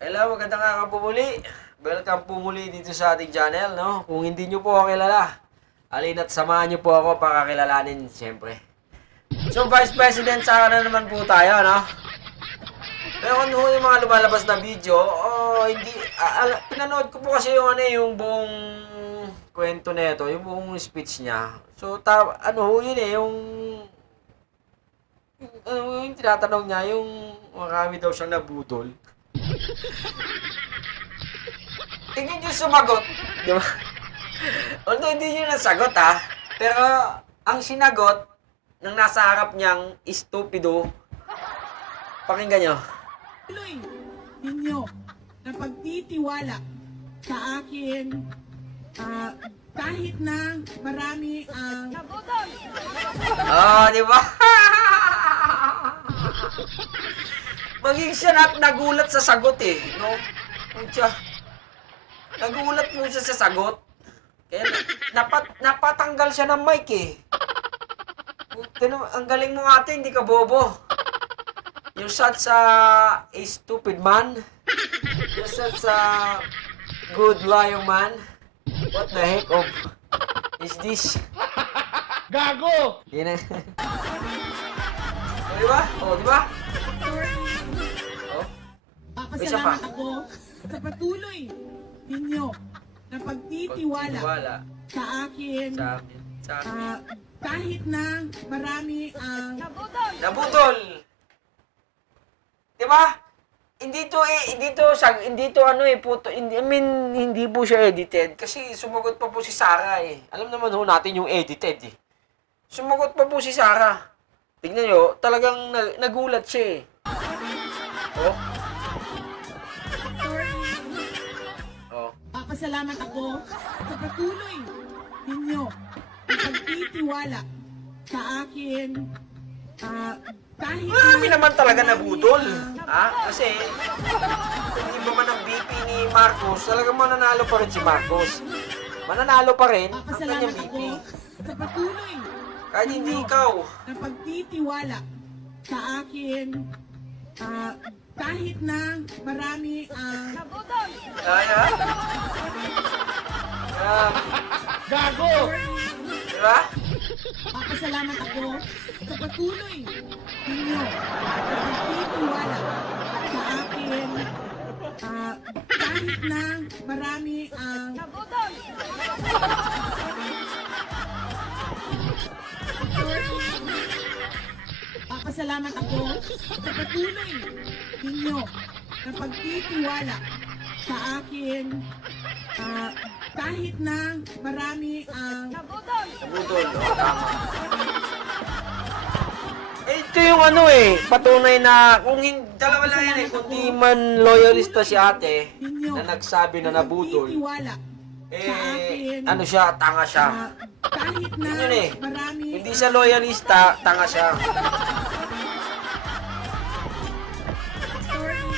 Hello, magandang araw po muli. Welcome po muli dito sa ating channel, no? Kung hindi nyo po ako kilala, alina't samahan nyo po ako para kilalanin, siyempre. So, Vice President, saka na naman po tayo, no? Meron ho yung mga lumalabas na video, hindi, pinanood ko po kasi yung yung buong kwento nito, yung buong speech niya. So, ano ho yun yung tinatanong niya, yung marami daw siyang nabudol. Tingin niyo sumagot, di ba? Although hindi niyo nasagot pero ang sinagot ng nasa harap niyang estupido, pakinggan niyo. Tuloy ninyo na pagtitiwala sa akin kahit na marami ang Di ba? Maging siya nagulat sa sagot no? Nagulat po siya sa sagot. Kaya napatanggal siya ng mic Ang galing mo ate, hindi ka bobo. Yung shot sa a stupid man. Yung shot sa good lying man. What the heck of is this? Gago! Yan na. Di ba? Di ba? Isa pa. Papasalamat ako sa patuloy ninyo na pagtitiwala sa akin kahit na marami ang nabudol. Di ba? Hindi po siya edited kasi sumagot pa po si Sarah Alam naman ho natin yung edited Sumagot pa po si Sarah. Tingnan nyo, talagang nagulat siya Papasalamat ako sa patuloy ninyo na pagtitiwala sa akin kahit Marami naman talaga nabudol. Kasi kung iba man ang BP ni Marcos, talagang mananalo pa rin si Marcos. Mananalo pa rin ang kanyang BP. Sa patuloy Kahit hindi ikaw. na pagtitiwala sa akin kahit na marami ang Gago! Diba? papasalamat ako sa patuloy ninyo na pagtitiwala sa akin kahit na marami ang papasalamat ako sa patuloy ninyo na pagtitiwala sa akin kahit na marami ang Nabudol. Tama. Ito yung patunay na kung dalawa lang yan kung di man loyalista si ate na nagsabi na nabudol, pagtitiwala ano siya, tanga siya. kahit na Yun marami Hindi siya loyalista, tanga siya.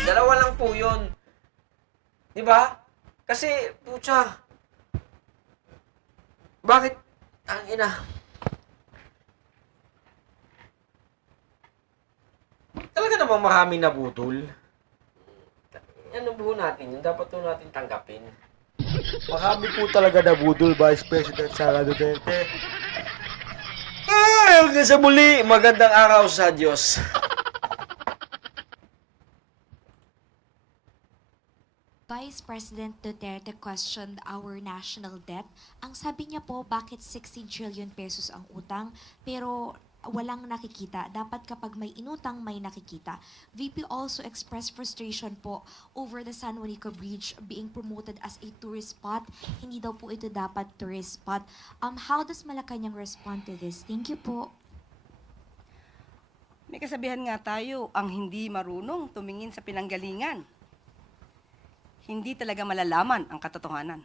Dalawa lang po yun. Di ba? Kasi, putya, bakit, ang ina, talaga namang maraming nabudol. Ano po natin yun? Dapat po natin tanggapin. Marami po talaga nabudol, Vice President Sara Duterte. Hanggang sa muli, magandang araw sa Diyos. Vice President Duterte questioned our national debt. Ang sabi niya po, bakit 16 trillion pesos ang utang pero walang nakikita. Dapat kapag may inutang, may nakikita. VP also expressed frustration po over the San Juanico Bridge being promoted as a tourist spot. Hindi daw po ito dapat tourist spot. How does Malacanang respond to this? Thank you po. May kasabihan nga tayo, ang hindi marunong tumingin sa pinanggalingan. Hindi talaga malalaman ang katotohanan.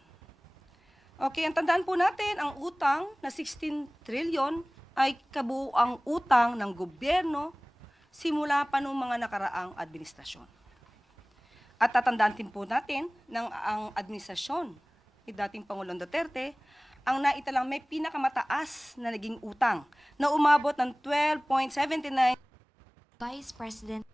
Okay, ang tandaan po natin, ang utang na 16 trillion ay kabuuang utang ng gobyerno simula pa noong mga nakaraang administrasyon. At tatandaan din po natin ng ang administrasyon ni dating Pangulong Duterte ang naitalang may pinakamataas na naging utang na umabot ng 12.79 Vice President